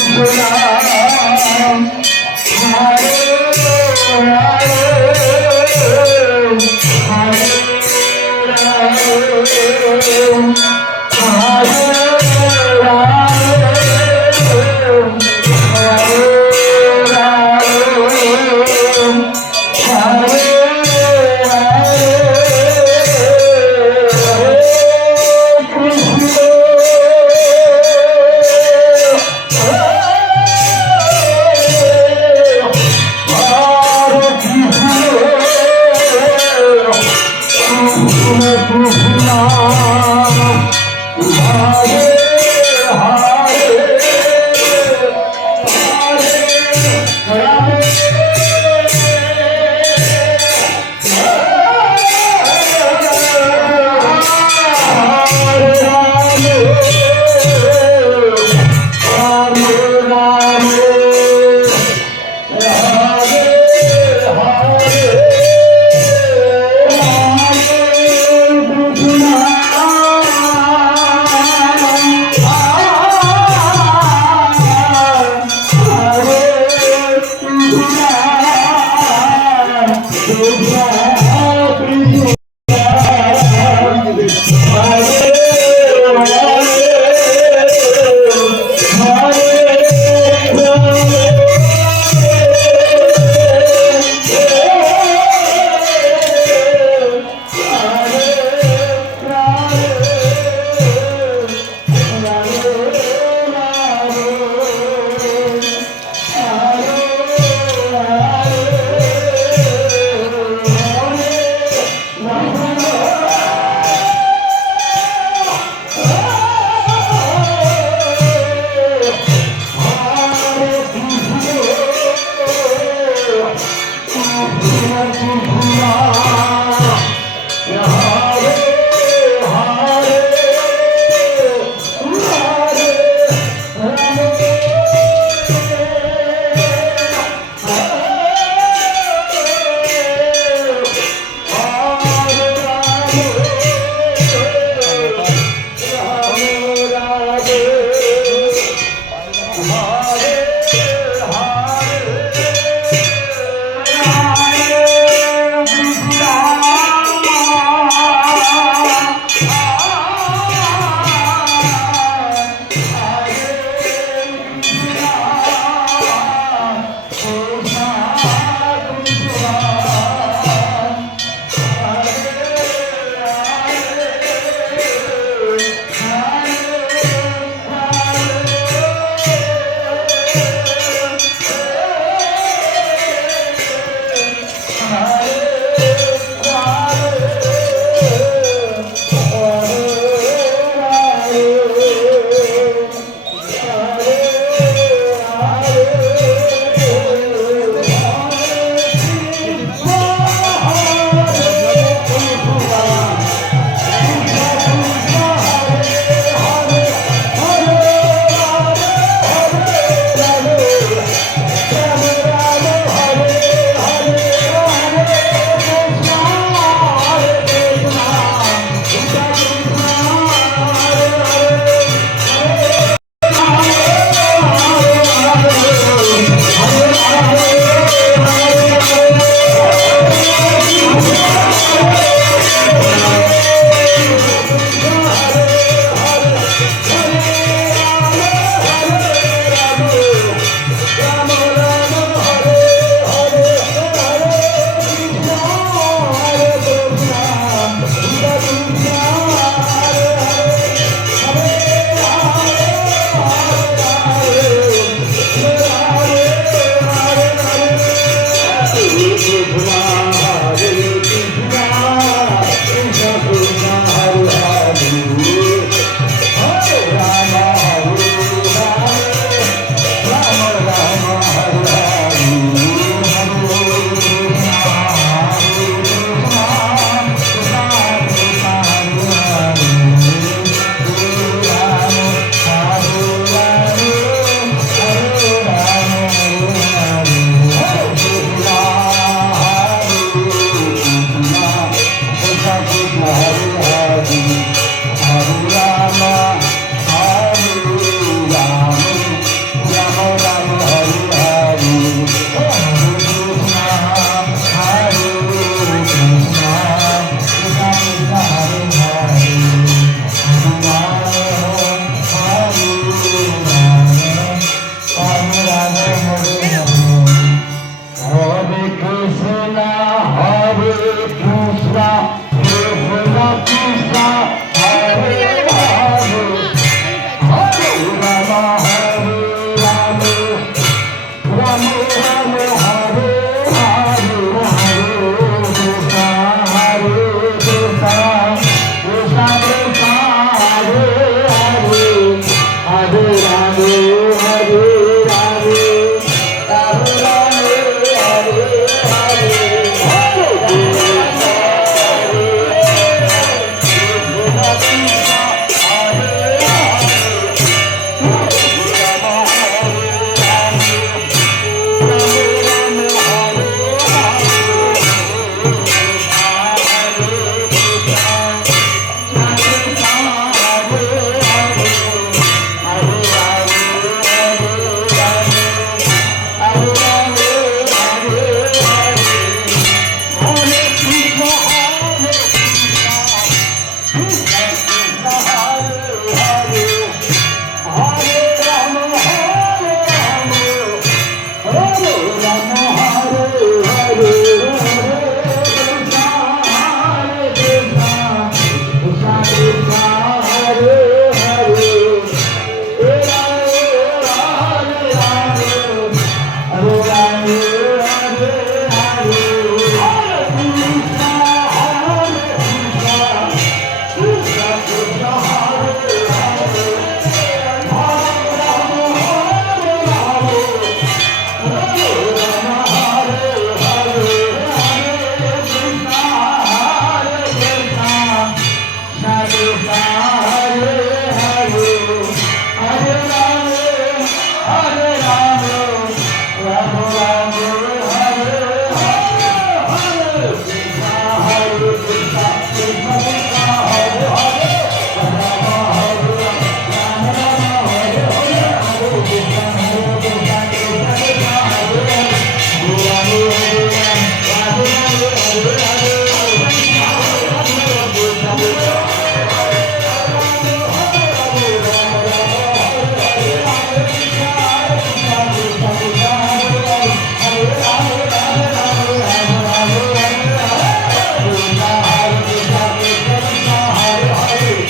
Krishna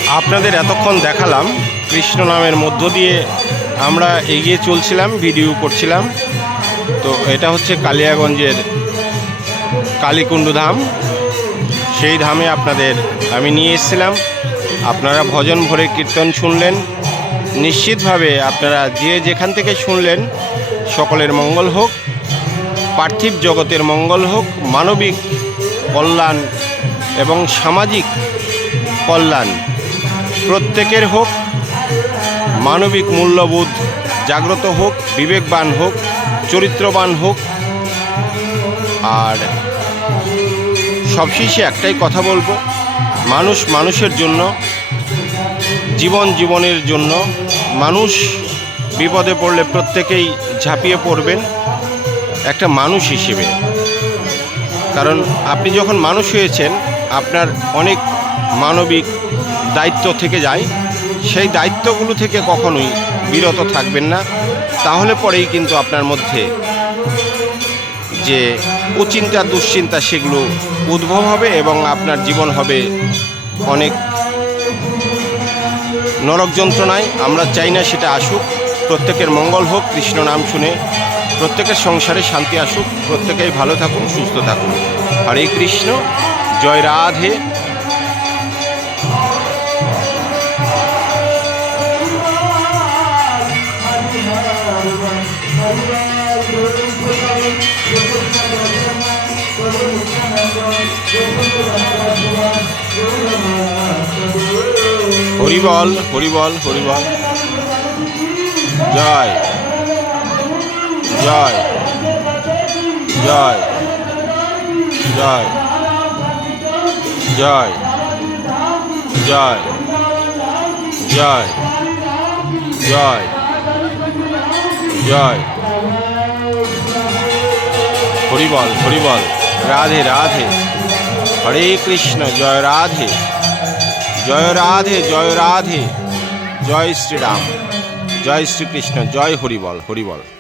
আপনাদের এতক্ষণ দেখালাম কৃষ্ণ নামের মধ্য দিয়ে আমরা এগিয়ে চলছিলাম, ভিডিও করছিলাম। তো এটা হচ্ছে কালিয়াগঞ্জের কালীকুণ্ড ধাম। সেই ধামে আপনাদের আমি নিয়ে এসেছিলাম। আপনারা ভজন ভরে কীর্তন শুনলেন। নিশ্চিতভাবে আপনারা যে যেখান থেকে শুনলেন সকলের মঙ্গল হোক, পার্থিব জগতের মঙ্গল হোক, মানবিক কল্যাণ এবং সামাজিক কল্যাণ প্রত্যেকের হোক, মানবিক মূল্যবোধ জাগ্রত হোক, বিবেকবান হোক, চরিত্রবান হোক। আর সবশেষে একটাই কথা বলবো, মানুষ মানুষের জন্য, জীবন জীবনের জন্য। মানুষ বিপদে পড়লে প্রত্যেকেই ঝাঁপিয়ে পড়বেন একটা মানুষ হিসেবে। কারণ আপনি যখন মানুষ হয়েছেন আপনার অনেক মানবিক দায়িত্ব থেকে যায়। সেই দায়িত্বগুলো থেকে কখনোই বিরত থাকবেন না। তাহলে পরেই কিন্তু আপনার মধ্যে যে কুচিন্তা দুশ্চিন্তা সেগুলো উদ্ভব হবে এবং আপনার জীবন হবে অনেক নরক যন্ত্রণায়। আমরা চাই না সেটা আসুক। প্রত্যেকের মঙ্গল হোক, কৃষ্ণ নাম শুনে প্রত্যেকের সংসারে শান্তি আসুক। প্রত্যেকেই ভালো থাকুন, সুস্থ থাকুন। হরে কৃষ্ণ, জয় রাধে। হরিবল, হরিবল, হরিবল। জয় জয় জয় জয় জয় জয় জয় জয় জয়। হরিবল, হরিবল। রাধে রাধে। হরে কৃষ্ণ। জয় রাধে, জয় রাধে, জয় রাধে। জয় শ্রীরাম, জয় শ্রীকৃষ্ণ, জয় হরিবল, হরিবল।